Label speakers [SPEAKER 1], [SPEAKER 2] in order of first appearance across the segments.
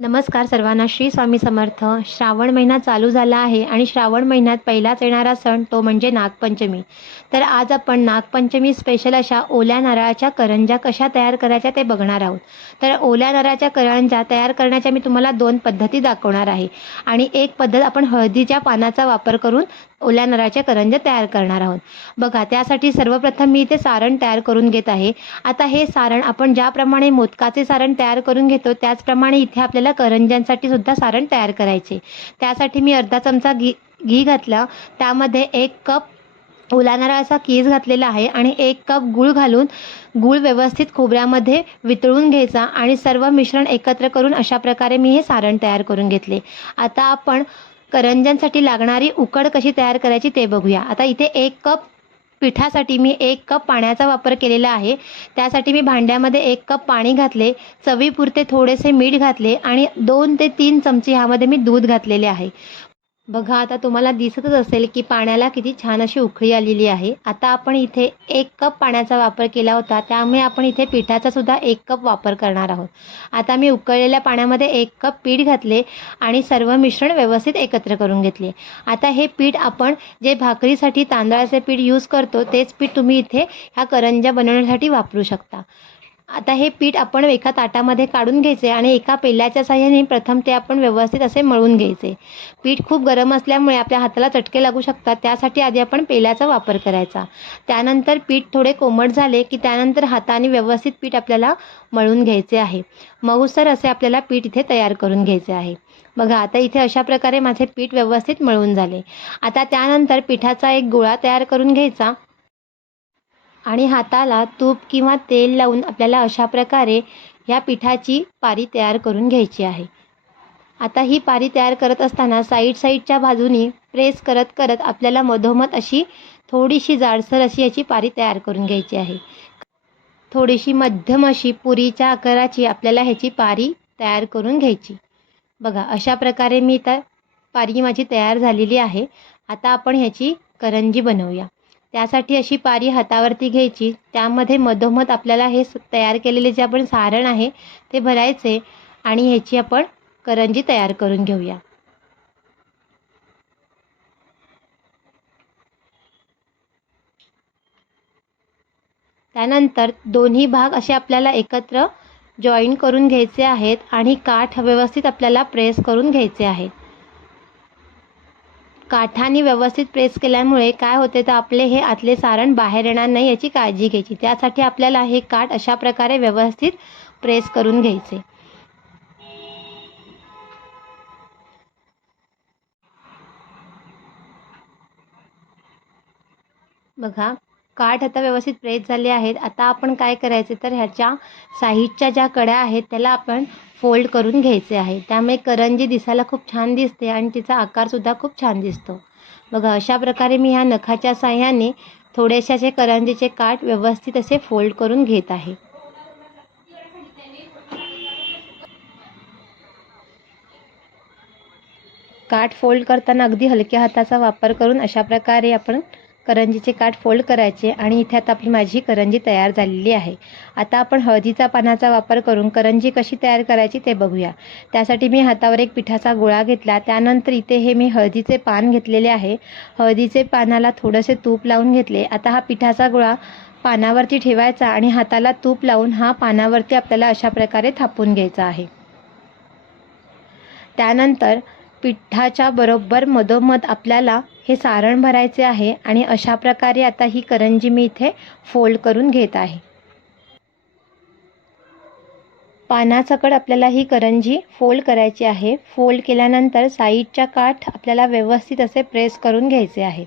[SPEAKER 1] नमस्कार सर्वांना श्री स्वामी समर्थ. श्रावण महिना चालू झाला आहे आणि श्रावण महिन्यात पहिलाच येणारा सण तो म्हणजे नागपंचमी. तर आज आपण नागपंचमी स्पेशल अशा ओल्या नारळाच्या करंज्या कशा तयार करायच्या ते बघणार आहोत. तर ओल्या नारळाच्या करंज्या तयार करण्याच्या मी तुम्हाला दोन पद्धती दाखवणार आहे. आणि एक पद्धत आपण हळदीच्या पानाचा वापर करून ओल्या नारळाच्या करंज्या तयार करणार आहोत. बघा त्यासाठी सर्वप्रथम मी इथे सारण तयार करून घेत आहे. आता हे सारण आपण ज्याप्रमाणे मोदकाचे सारण तयार करून घेतो त्याचप्रमाणे इथे आपल्याला करंज्यांसाठी सुद्धा सारण तयार करायचे. त्यासाठी मी अर्धा चमचा घी घी घातला. त्यामध्ये एक कप ओला नारळाचा कीस घातलेला आहे आणि एक कप गूळ घालून गूळ व्यवस्थित खोबऱ्यामध्ये वितळून घ्यायचा आणि सर्व मिश्रण एकत्र करून अशा प्रकारे मी हे सारण तयार करून घेतले. आता आपण करंज्यांसाठी लागणारी उकड कशी तयार करायची ते बघूया. आता इथे एक कप पिठासाठी मी एक कप पाण्याचा वापर केलेला आहे. त्यासाठी मी भांड्यामध्ये एक कप पाणी घातले चवीपुरते थोडेसे मीठ घातले आणि दोन ते तीन चमचे ह्यामध्ये मी दूध घातलेले आहे. बघा आता तुम्हाला दिसतच असेल की पाण्याला किती छान अशी उकळी आलेली आहे. आता आपण इथे एक कप पाण्याचा वापर केला होता. त्यामुळे आपण इथे पिठाचा सुद्धा एक कप वापर करणार आहोत. आता मी उकळलेल्या पाण्यामध्ये एक कप पीठ घातले आणि सर्व मिश्रण व्यवस्थित एकत्र करून घेतले. आता हे पीठ आपण जे भाकरीसाठी तांदळाचे पीठ यूज करतो तेच पीठ तुम्ही इथे ह्या करंज्या बनवण्यासाठी वापरू शकता. आता हे पीठ आपण एका ताटामध्ये काढून घ्यायचे आणि एका पेल्याच्या साह्याने प्रथम ते आपण व्यवस्थित असे मळून घ्यायचे. पीठ खूप गरम असल्यामुळे आपल्या हाताला चटके लागू शकतात त्यासाठी आधी आपण पेल्याचा वापर करायचा. त्यानंतर पीठ थोडे कोमट झाले की त्यानंतर हाताने व्यवस्थित पीठ आपल्याला मळून घ्यायचे आहे. मऊसर असे आपल्याला पीठ इथे तयार करून घ्यायचे आहे. बघा आता इथे अशा प्रकारे माझे पीठ व्यवस्थित मळून झाले. आता त्यानंतर पिठाचा एक गोळा तयार करून घ्यायचा. आणि हाताला तूप किंवा तेल लावून आपल्याला अशा प्रकारे ह्या पिठाची पारी तयार करून घ्यायची आहे. आता ही पारी तयार करत असताना साईड साईडच्या बाजूनी प्रेस करत करत आपल्याला मधोमध अशी थोडीशी जाडसर अशी याची पारी तयार करून घ्यायची आहे. थोडीशी मध्यम अशी पुरीच्या आकाराची आपल्याला ह्याची पारी तयार करून घ्यायची. बघा अशा प्रकारे मी तर पारी माझी तयार झालेली आहे. आता आपण ह्याची करंजी बनवूया. त्यासाठी अशी पारी हातावरती घ्यायची. त्यामध्ये मधोमध आपल्याला हे तयार केलेले जे आपण सारण आहे ते भरायचे आणि ह्याची आपण करंजी तयार करून घेऊया. त्यानंतर दोन्ही भाग असे आपल्याला एकत्र जॉईन करून घ्यायचे आहेत आणि काठ व्यवस्थित आपल्याला प्रेस करून घ्यायचे आहेत. काठाने व्यवस्थित प्रेस केल्यामुळे काय होते तर आपले हे आतले सारण बाहेर येणार नाही याची काळजी घ्यायची. त्यासाठी आपल्याला हे काठ अशा प्रकारे व्यवस्थित प्रेस करून घ्यायचे. बघा काठ आता व्यवस्थित प्रेस झाले आहेत. आता आपण काय करायचे तर ह्याच्या साईडच्या ज्या कड्या आहेत त्याला आपण फोल्ड करून घ्यायचे आहे. त्यामुळे करंजी दिसायला खूप छान दिसते आणि तिचा आकारसुद्धा खूप छान दिसतो. बघा अशा प्रकारे मी ह्या नखाच्या साह्याने थोडेसे असे करंजीचे काठ व्यवस्थित असे फोल्ड करून घेत आहे. काठ फोल्ड करताना अगदी हलक्या हाताचा वापर करून अशा प्रकारे आपण करंजीचे काठ फोल्ड करायचे आणि इथे आता आपली माझी करंजी तयार झालेली आहे. आता आपण हळदीचा पानाचा वापर करून करंजी कशी तयार करायची ते बघूया. त्यासाठी मी हातावर एक पिठाचा गोळा घेतला. त्यानंतर इथे हे मी हळदीचे पान घेतलेले आहे. हळदीचे पानाला थोडंसे तूप लावून घेतले. आता हा पिठाचा गोळा पानावरती ठेवायचा आणि हाताला तूप लावून हा पानावरती आपल्याला अशा प्रकारे थापून घ्यायचा आहे. त्यानंतर पिठाच्या बरोबर मधोमध आपल्याला हे सारण भरायचे आहे आणि अशा प्रकारे आता ही करंजी मी इथे फोल्ड करून घेत आहे. पानासकट आपल्याला ही करंजी फोल्ड करायची आहे. फोल्ड केल्यानंतर साईडच्या काठ आपल्याला व्यवस्थित असे प्रेस करून घ्यायचे आहे.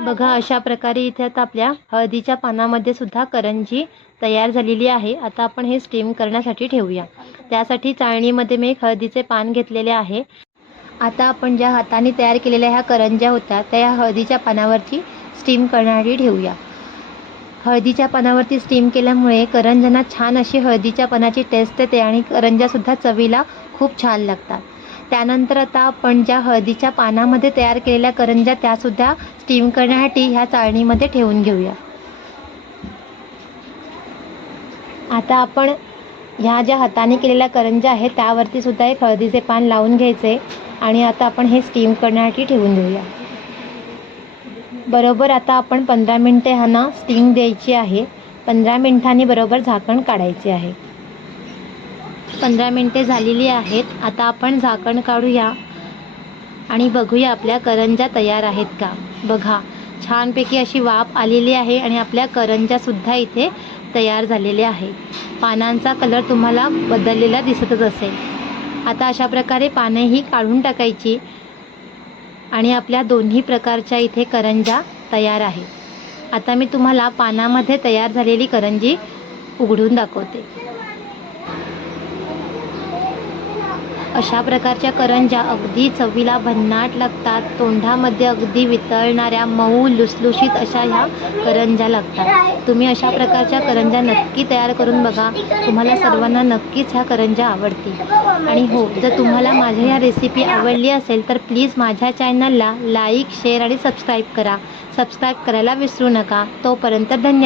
[SPEAKER 1] बघा अशा प्रकारे इथे आता आपल्या हळदीच्या पानामध्ये सुद्धा करंजी तयार झालेली आहे. आता आपण हे स्टीम करण्यासाठी ठेवूया. त्यासाठी चाळणीमध्ये मी एक हळदीचे पान घेतलेले आहे. आता आपण ज्या हाताने तयार केलेल्या ह्या करंज्या होत्या त्या ह्या हळदीच्या पानावरती स्टीम करण्यासाठी ठेवूया. हळदीच्या पानावरती स्टीम केल्यामुळे करंज्यांना छान अशी हळदीच्या पानाची टेस्ट येते आणि करंजासुद्धा चवीला खूप छान लागतात. त्यानंतर आता आपण ज्या हळदीच्या पानामध्ये तयार केलेल्या करंज्या त्यासुद्धा स्टीम करण्यासाठी ह्या चाळणीमध्ये ठेवून घेऊया. आता आपण ह्या ज्या हाताने केलेल्या करंज्या आहेत त्यावरती सुद्धा हे हळदीचे पान लावून घ्यायचे आणि आता आपण हे स्टीम करण्यासाठी ठेवून देऊया बरोबर आता आपण पंधरा मिनटे ह्यांना स्टीम द्यायची आहे. पंधरा मिनिटांनी बरोबर झाकण काढायचे आहे. पंधरा मिनटे झालेली आहेत. आता आपण झाकण काढूया आणि बघूया आपल्या करंज्या तयार आहेत का. बघा छानपैकी अशी वाफ आलेली आहे आणि आपल्या करंज्यासुद्धा इथे तयार झालेल्या आहे पानांचा कलर तुम्हाला बदललेला दिसतच असेल. आता अशा प्रकारे पानेही काढून टाकायची आणि आपल्या दोन्ही प्रकारच्या इथे करंज्या तयार आहे आता मी तुम्हाला पानामध्ये तयार झालेली करंजी उघडून दाखवते. अशा प्रकारच्या करंज्या अगदी चवीला भन्नाट लागतात. तोंडामध्ये अगदी वितळणाऱ्या मऊ लुसलुशीत अशा ह्या करंज्या लागतात. तुम्ही अशा प्रकारच्या करंज्या नक्की तयार करून बघा. तुम्हाला सर्वांना नक्कीच ह्या करंज्या आवडतील. आणि हो जर तुम्हाला माझ्या ह्या रेसिपी आवडली असेल तर प्लीज माझ्या चॅनलला लाईक शेअर आणि सबस्क्राईब करा. सबस्क्राईब करायला विसरू नका. तोपर्यंत धन्यवाद.